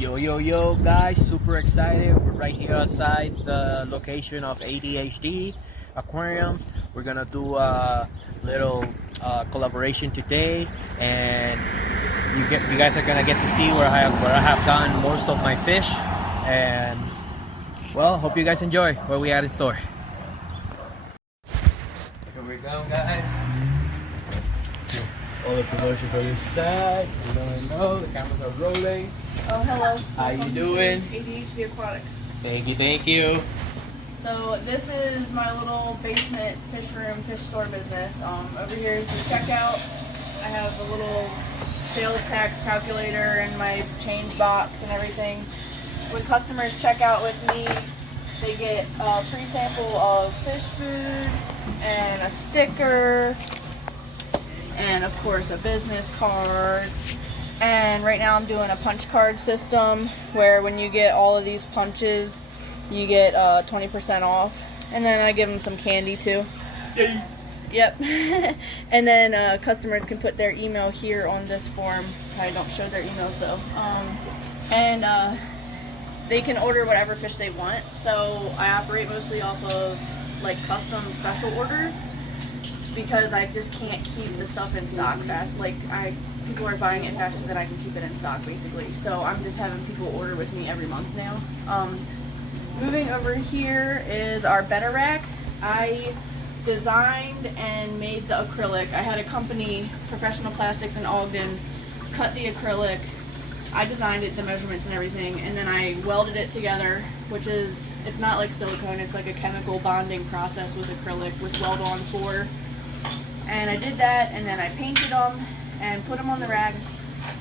Yo guys, super excited. We're right here outside the location of ADHD Aquarium. We're gonna do a little collaboration today, and you guys are gonna get to see where I have gotten most of my fish. And well, hope you guys enjoy what we had in store. Here we go, guys. All the promotion from this side. You know, the cameras are rolling. Oh, hello. How you doing? ADHD Aquatics. Thank you. So this is my little basement fish room, fish store business. Over here is the checkout. I have a little sales tax calculator and my change box and everything. When customers check out with me, they get a free sample of fish food and a sticker and of course a business card. And right now I'm doing a punch card system where when you get all of these punches, you get 20% off. And then I give them some candy too. Yay. Yep. And then customers can put their email here on this form. I don't show their emails though. And they can order whatever fish they want. So I operate mostly off of like custom special orders because I just can't keep the stuff in stock fast. Like people are buying it faster than I can keep it in stock basically. So I'm just having people order with me every month now. Moving over here is our better rack. I designed and made the acrylic. I had a company, Professional Plastics in Ogden, cut the acrylic. I designed it, the measurements and everything, and then I welded it together, which is, it's not like silicone, it's like a chemical bonding process with acrylic with weld-on 4. And I did that, and then I painted them and put them on the racks.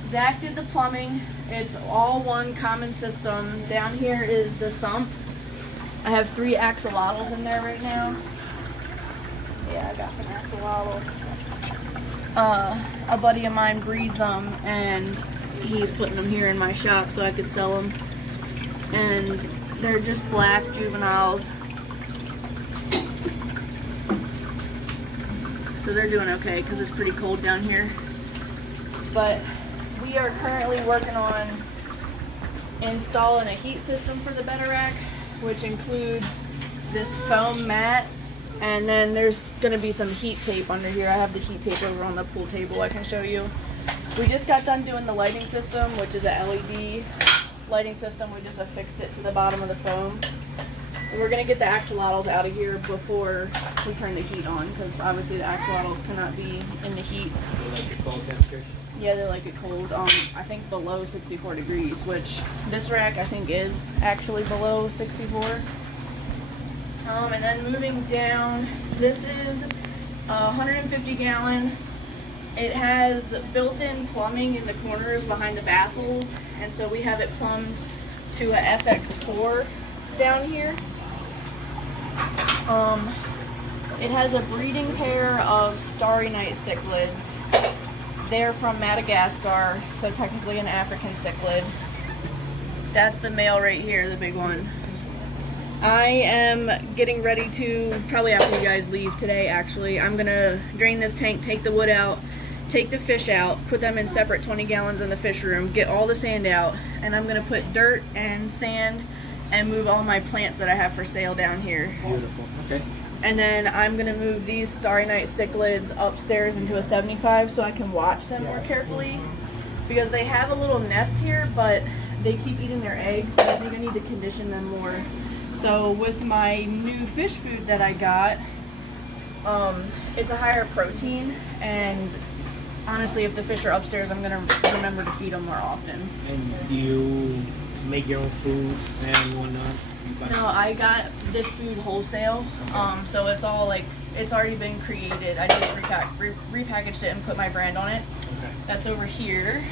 Zach did the plumbing. It's all one common system. Down here is the sump. I have 3 axolotls in there right now. Yeah, I got some axolotls. A buddy of mine breeds them, and he's putting them here in my shop so I could sell them. And they're just black juveniles. So they're doing okay because it's pretty cold down here. But we are currently working on installing a heat system for the better rack, which includes this foam mat, and then there's going to be some heat tape under here. I have the heat tape over on the pool table I can show you. We just got done doing the lighting system, which is a LED lighting system. We just affixed it to the bottom of the foam. And we're going to get the axolotls out of here before we turn the heat on, because obviously the axolotls cannot be in the heat. They like it cold temperatures? Yeah, they like it cold. I think below 64 degrees, which this rack I think is actually below 64. And then moving down, this is a 150 gallon. It has built-in plumbing in the corners behind the baffles, and so we have it plumbed to a FX4 down here. It has a breeding pair of starry night cichlids. They're from Madagascar, so technically an African cichlid. That's the male right here, the big one. I am getting ready to, probably after you guys leave today actually, I'm gonna drain this tank, take the wood out, take the fish out, put them in separate 20 gallons in the fish room, get all the sand out, and I'm gonna put dirt and sand and move all my plants that I have for sale down here. Beautiful. Okay. And then I'm gonna move these starry night cichlids upstairs into a 75 so I can watch them more carefully, because they have a little nest here, but they keep eating their eggs, and I think I need to condition them more. So with my new fish food that I got, it's a higher protein, and honestly, if the fish are upstairs, I'm gonna remember to feed them more often. And do you make your own foods and whatnot? No, I got this food wholesale, so it's all like, it's already been created. I just repackaged it and put my brand on it. Okay. That's over here.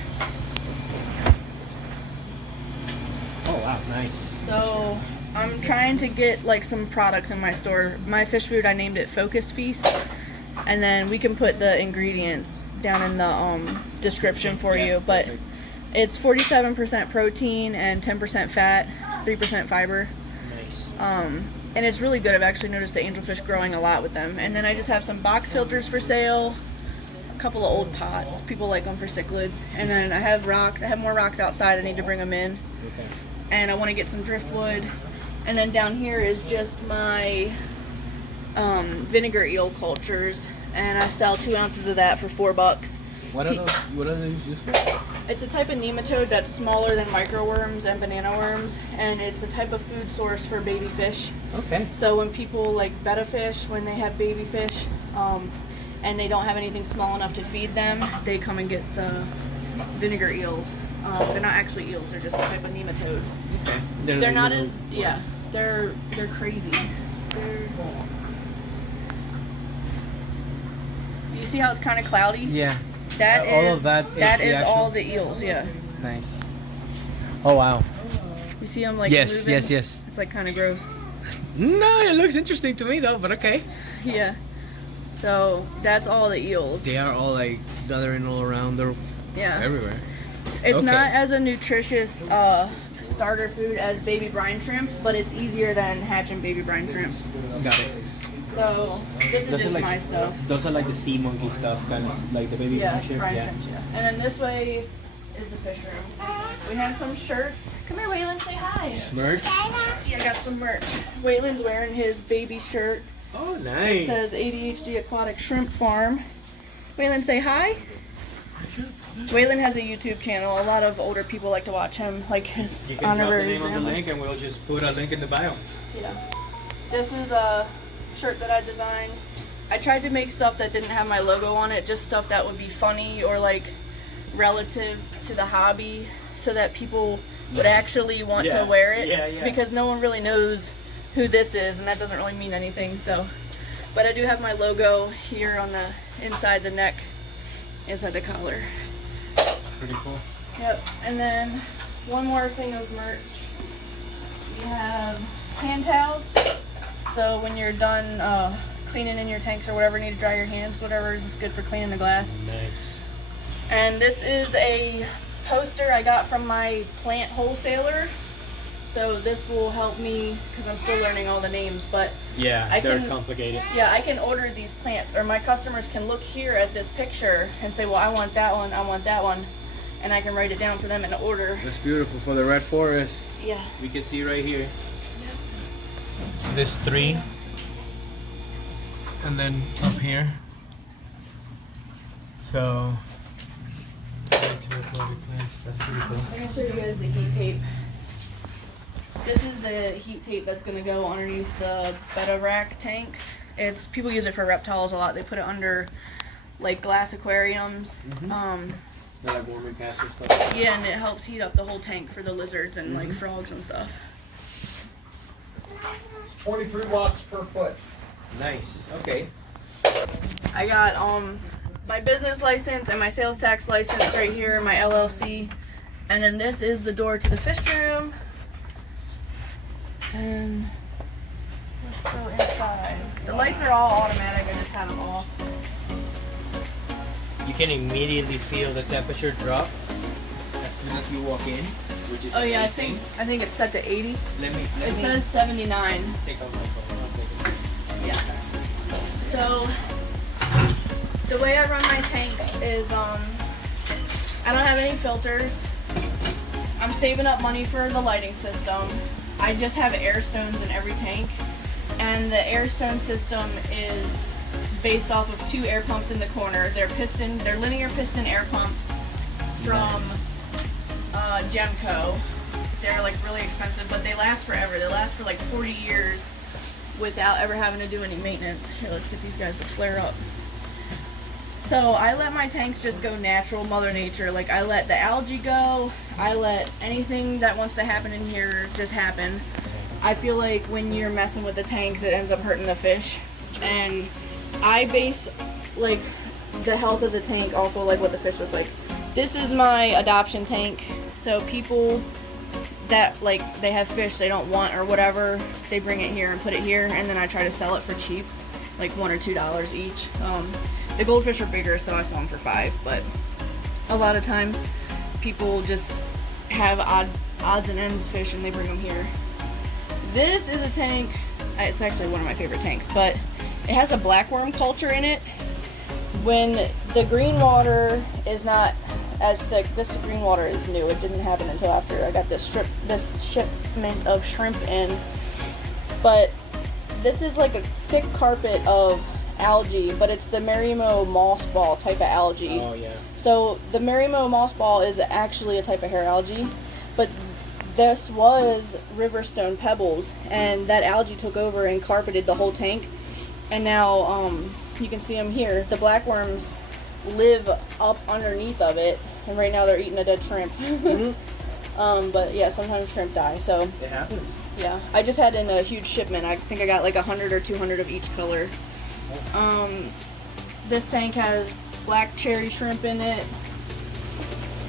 Oh wow, nice. So I'm trying to get like some products in my store. My fish food, I named it Focus Feast, and then we can put the ingredients down in the description for you. But perfect. It's 47% protein and 10% fat, 3% fiber. Nice. And it's really good. I've actually noticed the angelfish growing a lot with them. And then I just have some box filters for sale, couple of old pots. People like them for cichlids. And then I have rocks. I have more rocks outside. I need to bring them in. Okay. And I want to get some driftwood. And then down here is just my vinegar eel cultures. And I sell 2 ounces of that for $4. What are those used for? It's a type of nematode that's smaller than microworms and banana worms, and it's a type of food source for baby fish. Okay. So when people like betta fish, when they have baby fish, and they don't have anything small enough to feed them, they come and get the vinegar eels. They're not actually eels; they're just a type of nematode. Okay. They're not as They're crazy. You see how it's kind of cloudy? Yeah. That all is of that is the all actual- the eels. Yeah. Nice. Oh wow. You see them like Yes, moving? yes. It's like kind of gross. No, it looks interesting to me though, but okay. Yeah. So that's all the eels. They are all like gathering all around. They're Yeah. everywhere. It's Okay. not as a nutritious starter food as baby brine shrimp, but it's easier than hatching baby brine shrimp. Got it. So this is Those are just like- my stuff. Those are like the sea monkey stuff, kind of like the baby Yeah, shrimp. brine Yeah. shrimps, yeah. And then this way is the fish room. We have some shirts. Come here, Waylon, say hi. Merch. Yeah, I got some merch. Waylon's wearing his baby shirt. Oh, It nice. says ADHD Aquatic Shrimp Farm. Waylon, say hi. Waylon has a YouTube channel. A lot of older people like to watch him, like his You can drop the honorary name on the grandmas. link, and we'll just put a link in the bio. Yeah. This is a shirt that I designed. I tried to make stuff that didn't have my logo on it, just stuff that would be funny or like relative to the hobby, so that people would actually want Yeah. to wear it. Yeah, yeah. Because no one really knows who this is, and that doesn't really mean anything. So, but I do have my logo here on the inside the neck, inside the collar. Pretty cool. Yep. And then one more thing of merch. We have hand towels. So when you're done cleaning in your tanks or whatever, need to dry your hands, whatever is good for cleaning the glass. Nice. And this is a poster I got from my plant wholesaler. So this will help me because I'm still learning all the names, but Yeah, I they're can- complicated. yeah, I can order these plants, or my customers can look here at this picture and say, well, I want that one, I want that one, and I can write it down for them and order. That's beautiful. For the red forest, Yeah. we can see right here. This 3. And then up here. So, that's pretty cool. I'm gonna show you guys the heat tape. This is the heat tape that's gonna go underneath the betta rack tanks. It's people use it for reptiles a lot. They put it under like glass aquariums. They're like warming cats and stuff. Yeah, and it helps heat up the whole tank for the lizards and like frogs and stuff. It's 23 watts per foot. Nice. Okay. I got my business license and my sales tax license right here, my LLC. And then this is the door to the fish room. And let's go inside. The lights are all automatic, I just have them off. You can immediately feel the temperature drop as soon as you walk in, which is Oh yeah, I amazing. think it's set to 80. Let It me says 79. take off my phone. 1 second. Yeah. So the way I run my tanks is I don't have any filters. I'm saving up money for the lighting system. I just have air stones in every tank, and the air stone system is based off of 2 air pumps in the corner. They're linear piston air pumps from Gemco. They're like really expensive, but they last forever. They last for like 40 years without ever having to do any maintenance. Here, let's get these guys to flare up. So I let my tanks just go natural, Mother Nature. Like I let the algae go. I let anything that wants to happen in here just happen. I feel like when you're messing with the tanks, it ends up hurting the fish. And I base like the health of the tank off of like what the fish look like. This is my adoption tank. So people that like they have fish they don't want or whatever, they bring it here and put it here, and then I try to sell it for cheap, like $1 or $2 each. The goldfish are bigger, so I sell them for $5. But a lot of times, people just have odds and ends fish, and they bring them here. This is a tank. It's actually one of my favorite tanks, but it has a blackworm culture in it. when the green water is not as thick, this green water is new. It didn't happen until after I got this shipment of shrimp in. But this is like a thick carpet of algae, but it's the Marimo moss ball type of algae. Oh yeah. So the Marimo moss ball is actually a type of hair algae, but this was riverstone pebbles, and that algae took over and carpeted the whole tank. And now you can see them here. The black worms live up underneath of it, and right now they're eating a dead shrimp. But yeah, sometimes shrimp die, so It happens. yeah. I just had in a huge shipment. I think I got like 100 or 200 of each color. This tank has black cherry shrimp in it.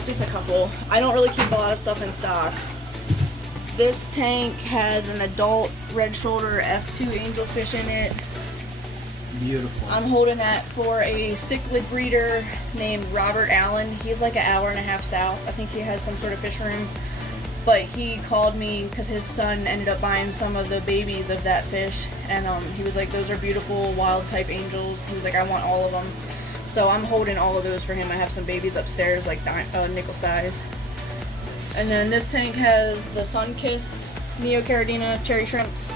Just a couple. I don't really keep a lot of stuff in stock. This tank has an adult red shoulder F2 angelfish in it. Beautiful. I'm holding that for a cichlid breeder named Robert Allen. He's like an hour and a half south. I think he has some sort of fish room. But he called me because his son ended up buying some of the babies of that fish. And he was like, those are beautiful wild type angels. He was like, I want all of them. So I'm holding all of those for him. I have some babies upstairs, like nickel size. And then this tank has the sun-kissed Neocaridina cherry shrimps.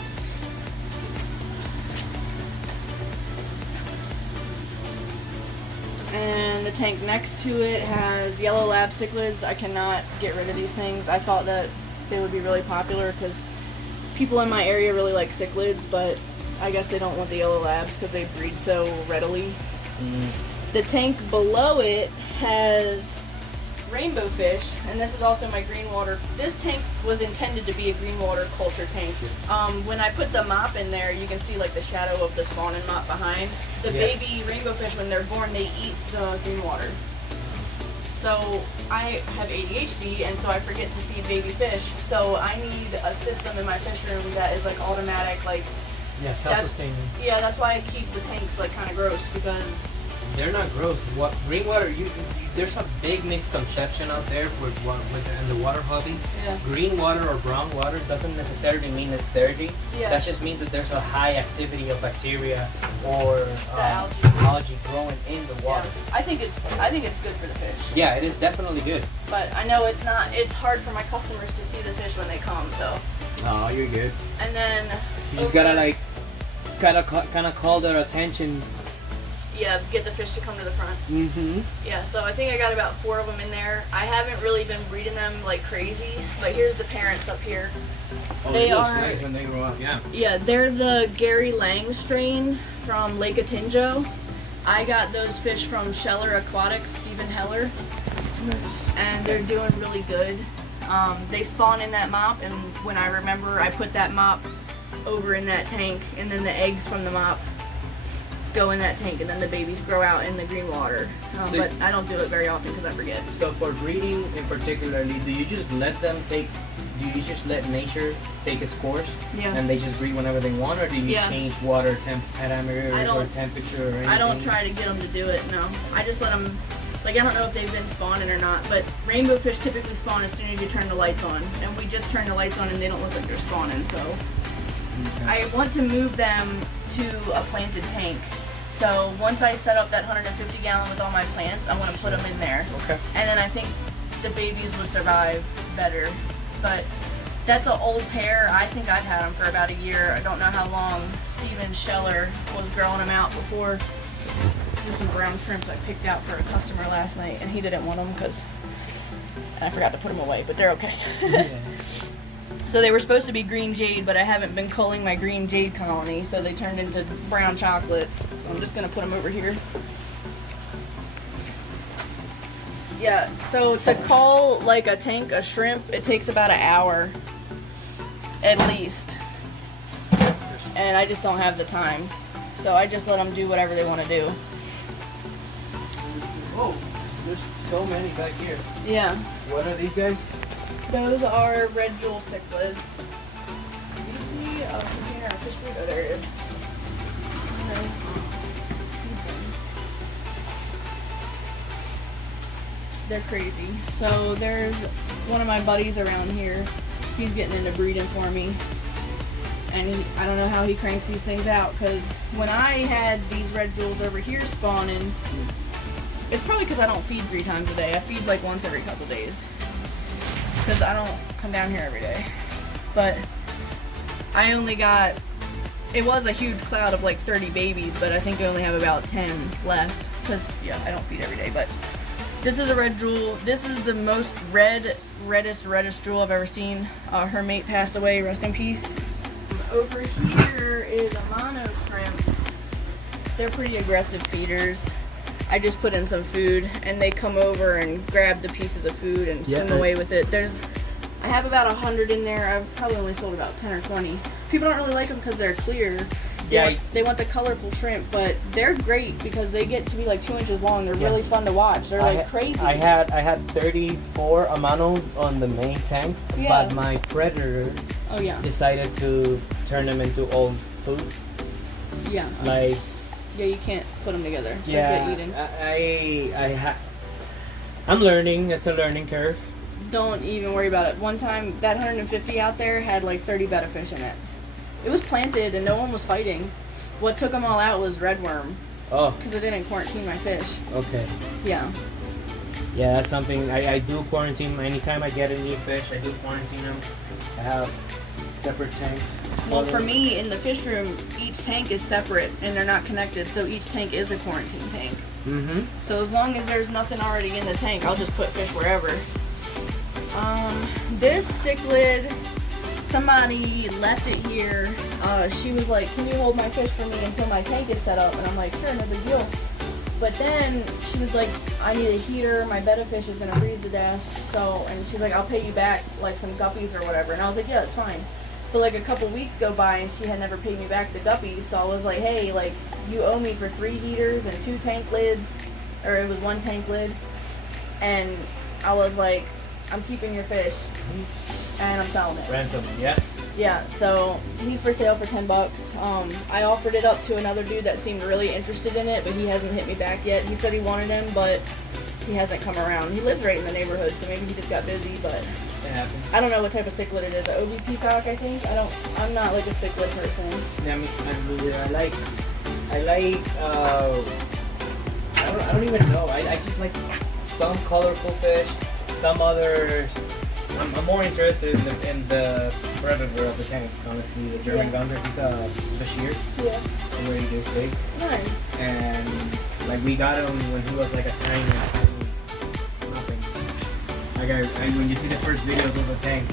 And the tank next to it has yellow lab cichlids. I cannot get rid of these things. I thought that they would be really popular because people in my area really like cichlids, but I guess they don't want the yellow labs because they breed so readily. The tank below it has rainbow fish, and this is also my green water. This tank was intended to be a green water culture tank. When I put the mop in there, you can see like the shadow of the spawning mop behind. The baby rainbow fish, when they're born, they eat the green water. So I have ADHD, and so I forget to feed baby fish. So I need a system in my fish room that is like automatic, like Yeah, self-sustaining. yeah, that's why I keep the tanks like kind of gross, because They're not gross. What green water? There's a big misconception out there in the water hobby. yeah. Green water or brown water doesn't necessarily mean it's dirty. Yeah. That just means that there's a high activity of bacteria or algae growing in the water. Yeah. I think it's good for the fish. Yeah, it is definitely good. But I know it's not. It's hard for my customers to see the fish when they come. So. Oh, you're good. And then. You just gotta like, kind of call their attention. Yeah, get the fish to come to the front. Mm-hmm. Yeah, so I think I got about 4 of them in there. I haven't really been breeding them like crazy, but here's the parents up here. Oh, They it looks are- nice when they grow up. Yeah. Yeah, they're the Gary Lang strain from Lake Atinjo. I got those fish from Scheller Aquatics, Stephen Heller, and they're doing really good. They spawn in that mop, and when I remember, I put that mop over in that tank, and then the eggs from the mop go in that tank, and then the babies grow out in the green water. But I don't do it very often because I forget. So for breeding in particularly, do you just let nature take its course? Yeah. And they just breed whenever they want, or do you Yeah. change water parameters I or don't- temperature or anything? I don't try to get them to do it, no. I just let them, like, I don't know if they've been spawning or not, but rainbow fish typically spawn as soon as you turn the lights on. And we just turn the lights on and they don't look like they're spawning, so. Okay. I want to move them to a planted tank. So once I set up that 150 gallon with all my plants, I want to put them in there. Okay. And then I think the babies would survive better. But that's an old pair. I think I've had them for about a year. I don't know how long. Stephen Scheller was growing them out before. There's some brown shrimps I picked out for a customer last night, and he didn't want them because I forgot to put them away, but they're okay. Yeah. So they were supposed to be green jade, but I haven't been culling my green jade colony, so they turned into brown chocolates. So I'm just gonna put them over here. Yeah, so to cull like a tank of shrimp, it takes about an hour at least. And I just don't have the time. So I just let them do whatever they want to do. Oh, there's so many back here. Yeah. What are these guys? Those are red jewel cichlids. Do you see a container of fish food? Oh, there it is. Okay. They're crazy. So there's one of my buddies around here. He's getting into breeding for me. and I don't know how he cranks these things out, because when I had these red jewels over here spawning, it's probably because I don't feed 3 times a day. I feed like once every couple days because I don't come down here every day. But I only got, it was a huge cloud of like 30 babies, but I think I only have about 10 left because, yeah, I don't feed every day. But this is a red jewel. This is the most reddest jewel I've ever seen. Her mate passed away, rest in peace. Over here is a mono shrimp. They're pretty aggressive feeders. I just put in some food and they come over and grab the pieces of food and swim away with it. I have about 100 in there. I've probably only sold about 10 or 20. People don't really like them because they're clear. They want the colorful shrimp, but they're great because they get to be like 2 inches long. They're really fun to watch. They're like crazy. I had 34 amano on the main tank, but my predator decided to turn them into old food. Yeah. Like. Yeah, you can't put them together. Yeah, get eaten. I'm learning. It's a learning curve. Don't even worry about it. One time, that 150 out there had like 30 betta fish in it. It was planted and no one was fighting. What took them all out was redworm. Oh. Because I didn't quarantine my fish. Okay. Yeah. Yeah, that's something I do quarantine. Anytime I get a new fish, I do quarantine them. I have separate tanks. Well, for me, in the fish room, each tank is separate and they're not connected, so each tank is a quarantine tank. Mm-hmm. So as long as there's nothing already in the tank, I'll just put fish wherever. This cichlid, somebody left it here. She was like, can you hold my fish for me until my tank is set up? And I'm like, sure, no big deal. But then she was like, I need a heater, my betta fish is gonna freeze to death. So, and she's like, I'll pay you back like some guppies or whatever. And I was like, yeah, it's fine. But like a couple weeks go by and she had never paid me back the guppies, so I was like, hey, like, you owe me for 3 heaters and 2 tank lids, or it was 1 tank lid, and I was like, I'm keeping your fish and I'm selling it. Ransom, yeah. Yeah, so he's for sale for $10. I offered it up to another dude that seemed really interested in it, but he hasn't hit me back yet. He said he wanted him, but he hasn't come around. He lives right in the neighborhood, so maybe he just got busy, but I don't know what type of cichlid it is. An OB peacock, I think. I'm not like a cichlid person. Yeah, I don't even know. I just like some colorful fish, some others. I'm more interested in the predator of the tank, honestly. The German Gundar, he's a Bashir. Yeah. Already this big. Nice. And like we got him when he was like a tiny nothing. Like when you see the first videos of the tank,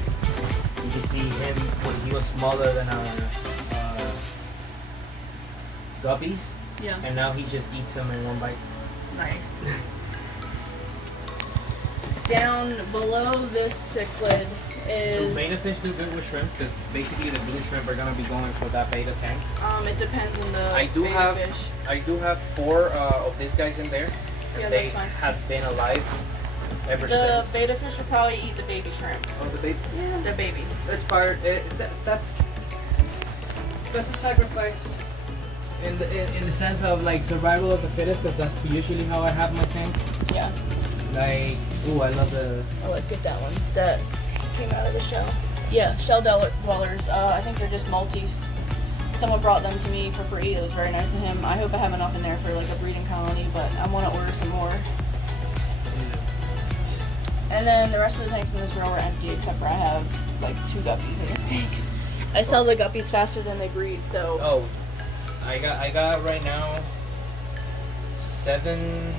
you can see him when he was smaller than our guppies. Yeah. And now he just eats them in one bite. Nice. Down below this cichlid is... Do beta fish do good with shrimp? Because basically the blue shrimp are going to be going for that beta tank. It depends on the I do have 4 of these guys in there. And yeah, they that's fine. have been alive ever since. The beta fish will probably eat the baby shrimp. Oh, the baby? Yeah. The babies. That's part. That's a sacrifice. In the sense of like survival of the fittest, because that's usually how I have my tank. Yeah. Like, ooh, I love the... Oh, look at that one. That came out of the shell. Yeah, shell dwellers. I think they're just multis. Someone brought them to me for free. It was very nice of him. I hope I have enough in there for like a breeding colony, but I want to order some more. And then the rest of the tanks in this row are empty, except for I have like 2 guppies in this tank. I sell the guppies faster than they breed, so... Oh, I got right now 7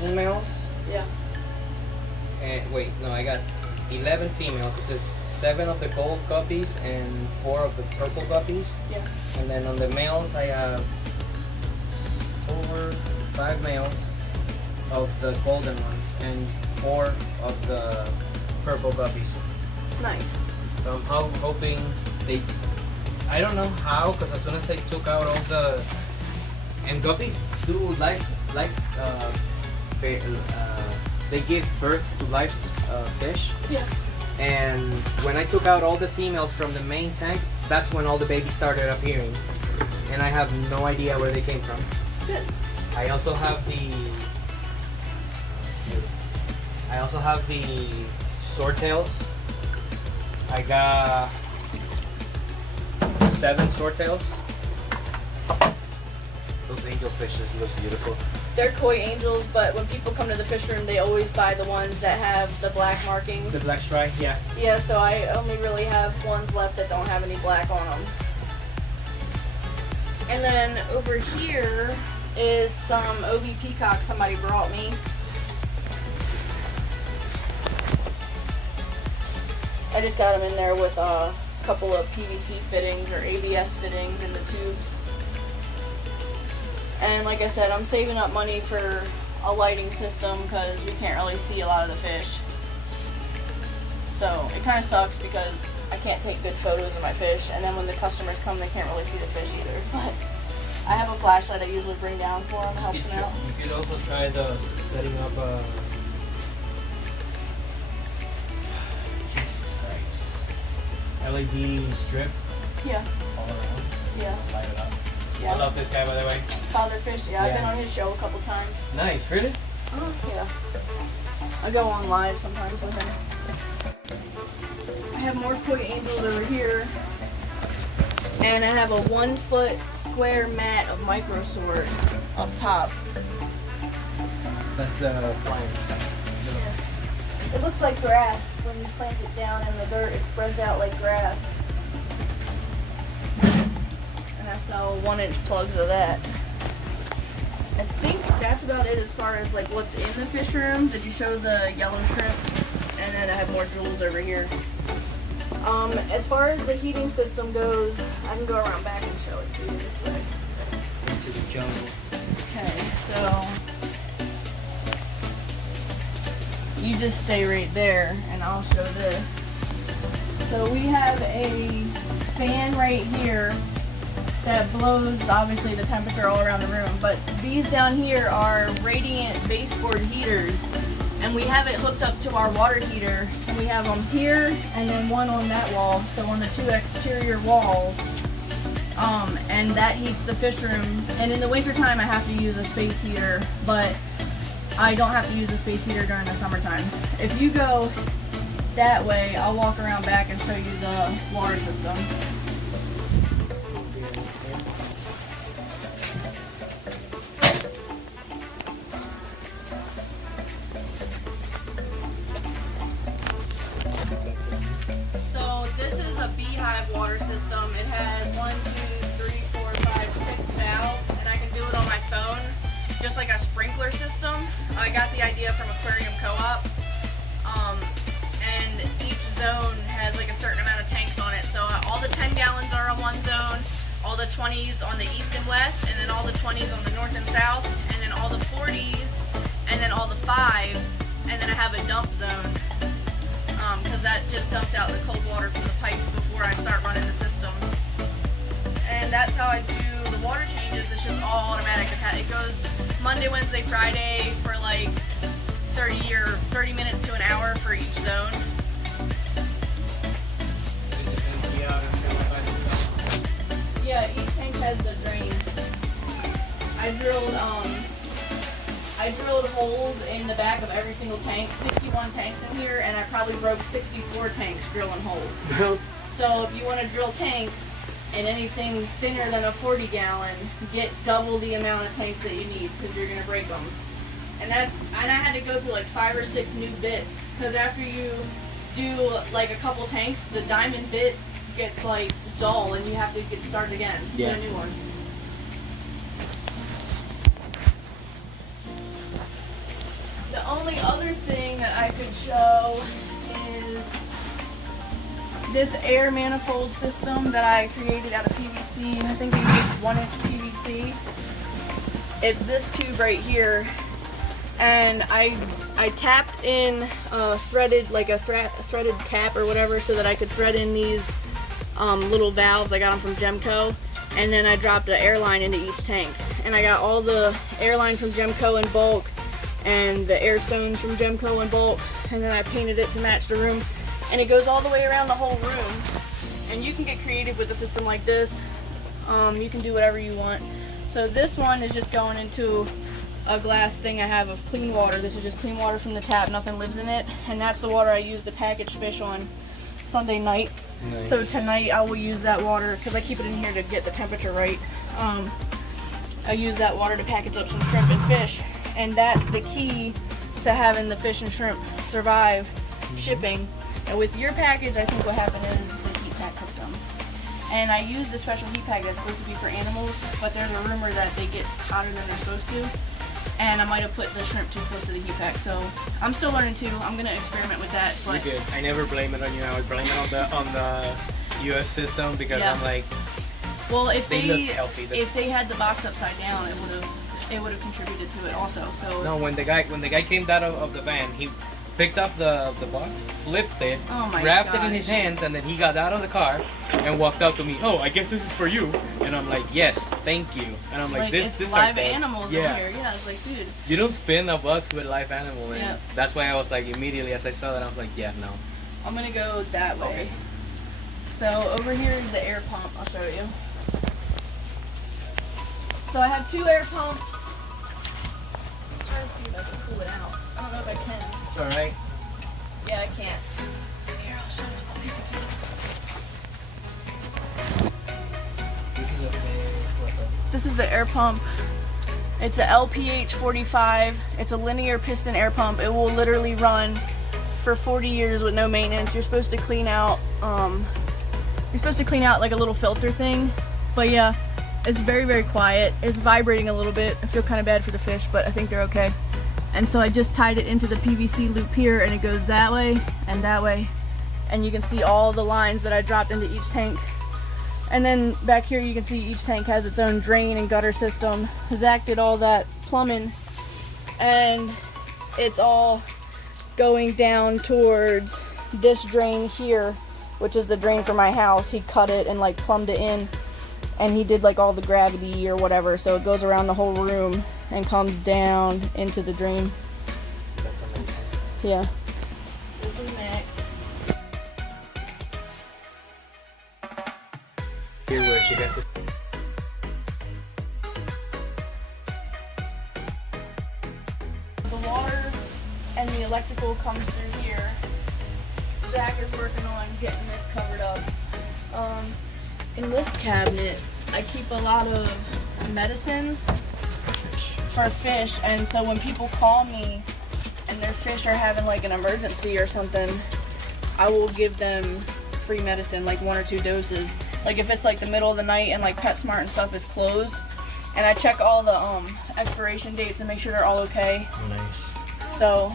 females. Yeah. And wait, no, I got 11 females. This is 7 of the gold guppies and 4 of the purple guppies. Yeah. And then on the males, I have 5 males of the golden ones and 4 of the purple guppies. Nice. So I'm hoping they... I don't know how, because as soon as I took out all the... And guppies do they give birth to live fish. Yeah. And when I took out all the females from the main tank, that's when all the babies started appearing. And I have no idea where they came from. Good. I also have the swordtails. I got 7 swordtails. Those angel fishes look beautiful. They're koi angels, but when people come to the fish room, they always buy the ones that have the black markings. The black stripe, yeah. Yeah, so I only really have ones left that don't have any black on them. And then over here is some OB peacock somebody brought me. I just got them in there with a couple of PVC fittings or ABS fittings in the tubes. And like I said, I'm saving up money for a lighting system because we can't really see a lot of the fish. So it kind of sucks because I can't take good photos of my fish, and then when the customers come, they can't really see the fish either. But I have a flashlight I usually bring down for them, helps them out. You could also try the setting up a LED strip Yeah, all around. yeah, Light it up. yeah. I love this guy, by the way. Father Fish, yeah, I've been Yeah. on his show a couple times. Nice, really? Oh, yeah. I go on live sometimes with him. I have more koi angels over here. And I have a 1 foot square mat of microsort up top. That's the flying. It looks like grass. When you plant it down in the dirt, it spreads out like grass. And I sell 1-inch plugs of that. I think that's about it as far as like what's in the fish room. Did you show the yellow shrimp? And then I have more jewels over here. As far as the heating system goes, I can go around back and show it to you this way. Into the jungle. Okay, so you just stay right there and I'll show this. So we have a fan right here that blows obviously the temperature all around the room, but these down here are radiant baseboard heaters, and we have it hooked up to our water heater, and we have them here and then one on that wall, so on the 2 exterior walls. And that heats the fish room, and in the winter time I have to use a space heater, but I don't have to use a space heater during the summertime. If you go that way, I'll walk around back and show you the water system. So this is a beehive water system. It has 1, 2, 3, 4, 5, 6 valves, and I can do it on my phone, just like a sprinkler system. I got the idea from Aquarium Co-op, and each zone has like a certain amount of tanks on it. So all the 10 gallons are on one zone, all the 20s on the east and west, and then all the 20s on the north and south, and then all the 40s, and then all the 5s, and then I have a dump zone, because that just dumps out the cold water from the pipes before I start running the system. And that's how I do the water changes. It's just all automatic. It goes Monday, Wednesday, Friday for like 30 minutes to an hour for each zone. Yeah, each tank has the drain. I drilled holes in the back of every single tank, 61 tanks in here, and I probably broke 64 tanks drilling holes. So if you want to drill tanks and anything thinner than a 40 gallon, get double the amount of tanks that you need because you're going to break them. And I had to go through like 5 or 6 new bits, because after you do like a couple tanks, the diamond bit gets like dull and you have to get started again, get a new one. The only other thing that I could show is this air manifold system that I created out of PVC. I think I used 1-inch PVC. It's this tube right here, and I tapped in threaded, like a threaded cap or whatever, so that I could thread in these little valves. I got them from Gemco, and then I dropped an air line into each tank, and I got all the air line from Gemco in bulk and the air stones from Gemco in bulk, and then I painted it to match the room, and it goes all the way around the whole room. And you can get creative with a system like this. You can do whatever you want. So this one is just going into a glass thing I have of clean water. This is just clean water from the tap, nothing lives in it, and that's the water I use to package fish on. Sunday nights. Nice. So tonight I will use that water because I keep it in here to get the temperature right. I use that water to package up some shrimp and fish, and that's the key to having the fish and shrimp survive shipping. And with your package, I think what happened is the heat pack cooked them. And I used a special heat pack that's supposed to be for animals, but there's a rumor that they get hotter than they're supposed to. And I might have put the shrimp too close to the heat pack, so I'm still learning too. I'm gonna experiment with that. But You're good. I never blame it on you. I would blame it on the US system because Yeah. I'm like, well, if they they look healthy. if they had the box upside down, it would have contributed to it also. So No, when the guy came out of the van, he picked up the box, flipped it, Oh my grabbed it in his gosh. hands, and then he got out of the car and walked up to me. Oh, I guess this is for you. And I'm like, yes, thank you. And I'm like, it's this live are dead. animals Yeah. in here. Yeah, it's like, dude. You don't spin a box with live animal, and Yeah. that's why I was like, immediately as I saw that, I was like, yeah, no. I'm gonna go that way. Okay. So over here is the air pump. I'll show you. So I have 2 air pumps. I'm trying to see if I can pull it out. I don't know if I can. It's all right. Yeah, I can't. Here, I'll show you. I'll take a picture. This is the air pump. It's a LPH 45. It's a linear piston air pump. It will literally run for 40 years with no maintenance. You're supposed to clean out like a little filter thing. But yeah, it's very, very quiet. It's vibrating a little bit. I feel kind of bad for the fish, but I think they're okay. And so I just tied it into the PVC loop here, and it goes that way and that way. And you can see all the lines that I dropped into each tank. And then back here you can see each tank has its own drain and gutter system. Zach did all that plumbing, and it's all going down towards this drain here, which is the drain for my house. He cut it and like plumbed it in, and he did like all the gravity or whatever, so it goes around the whole room and comes down into the drain. That's amazing. Yeah. This is next. Here where she got to. The water and the electrical comes through here. Zach is working on getting this covered up. In this cabinet, I keep a lot of medicines for fish, and so when people call me and their fish are having like an emergency or something, I will give them free medicine, like 1 or 2 doses. Like if it's like the middle of the night and like PetSmart and stuff is closed, and I check all the expiration dates and make sure they're all okay. Nice. So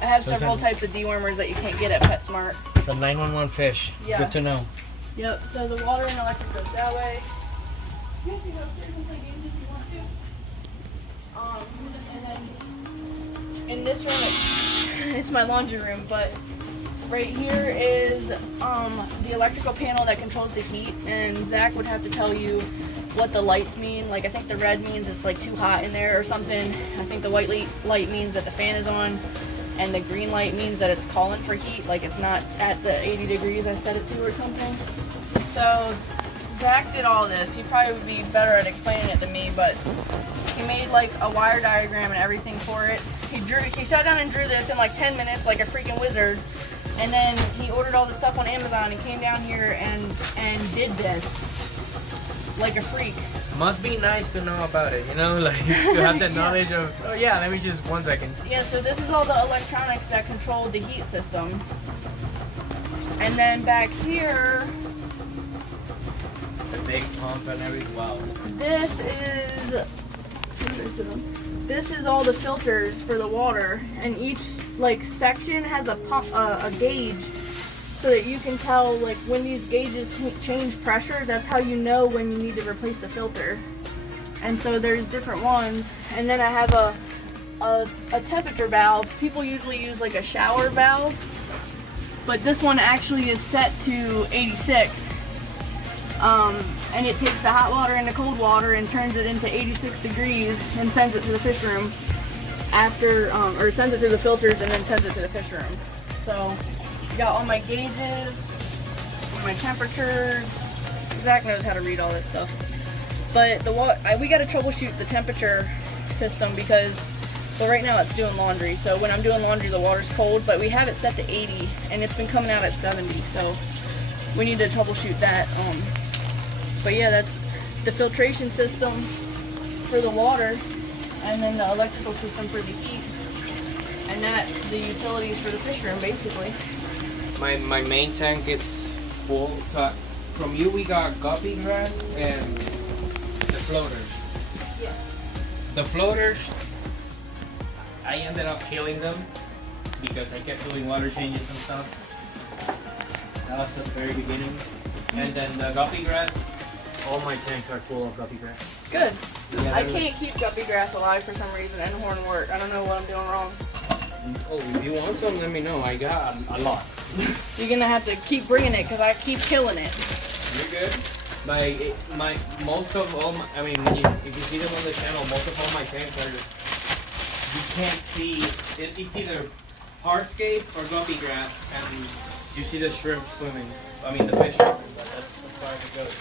I have So several then- types of dewormers that you can't get at PetSmart. So 911 fish. Yeah. Good to know. Yep, so the water and electric goes that way. You guys can go upstairs and play games if you want to. And then in this room, it's my laundry room, but right here is the electrical panel that controls the heat, and Zach would have to tell you what the lights mean. Like I think the red means it's like too hot in there or something. I think the white light means that the fan is on, and the green light means that it's calling for heat, like it's not at the 80 degrees I set it to or something. So Zach did all this. He probably would be better at explaining it than me, but he made like a wire diagram and everything for it. He sat down and drew this in like 10 minutes like a freaking wizard. And then he ordered all the stuff on Amazon and came down here and did this like a freak. Must be nice to know about it, you know, like to have the knowledge of. Oh yeah, let me just 1 second. Yeah, so this is all the electronics that control the heat system. And then back here, The big pump and everything. Wow. this is all the filters for the water, and each like section has a pump, a gauge, so that you can tell like when these gauges change pressure. That's how you know when you need to replace the filter. And so there's different ones, and then I have a temperature valve. People usually use like a shower valve, but this one actually is set to 86. And it takes the hot water and the cold water and turns it into 86 degrees and sends it to the fish room after, or sends it through the filters and then sends it to the fish room. So, got all my gauges, my temperatures. Zach knows how to read all this stuff. But we got to troubleshoot the temperature system because But right now it's doing laundry. So when I'm doing laundry, the water's cold, but we have it set to 80 and it's been coming out at 70. So we need to troubleshoot that. But yeah, that's the filtration system for the water, and then the electrical system for the heat. And that's the utilities for the fish room, basically. My main tank is full. So from you we got guppy grass and the floaters. Yeah. The floaters, I ended up killing them because I kept doing water changes and stuff. That was the very beginning. And then the guppy grass, all my tanks are full of guppy grass. Good. Yeah, I can't keep guppy grass alive for some reason, and hornwort. I don't know what I'm doing wrong. Oh, if you want some, let me know. I got a lot. You're gonna have to keep bringing it because I keep killing it. You're good. My most of all my, I mean, if you see them on the channel, most of all my tanks are, you can't see, it's either hardscape or guppy grass, and you see the shrimp swimming. I mean the fish swimming, but that's as far as it goes.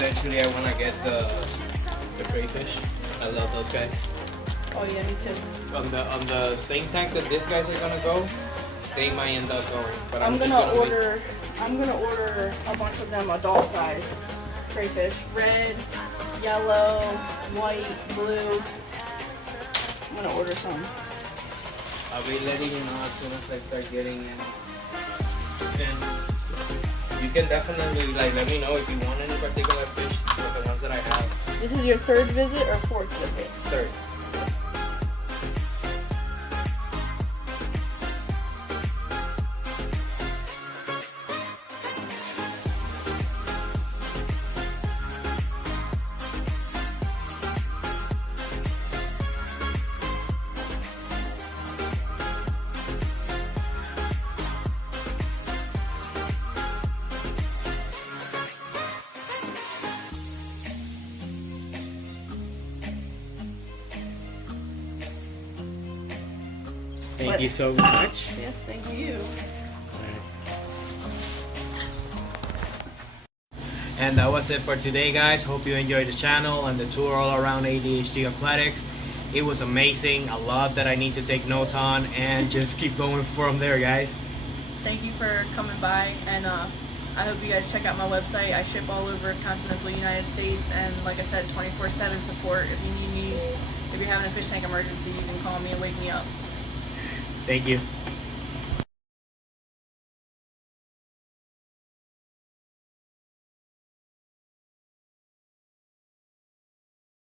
Eventually I want to get the crayfish. I love those guys. Oh yeah, me too. On the same tank that these guys are gonna go, they might end up going. But I'm just gonna order a bunch of them adult size crayfish. Red, yellow, white, blue. I'm gonna order some. I'll be letting you know as soon as I start getting in. And you can definitely like let me know if you want any particular fish for the ones that I have. This is your third visit or fourth visit? Third. Thank you so much. Yes, thank you. And that was it for today, guys. Hope you enjoyed the channel and the tour all around ADHD Aquatics. It was amazing. A lot that I need to take notes on and just keep going from there, guys. Thank you for coming by, and I hope you guys check out my website. I ship all over continental United States, and like I said, 24/7 support. If you need me, if you're having a fish tank emergency, you can call me and wake me up. Thank you.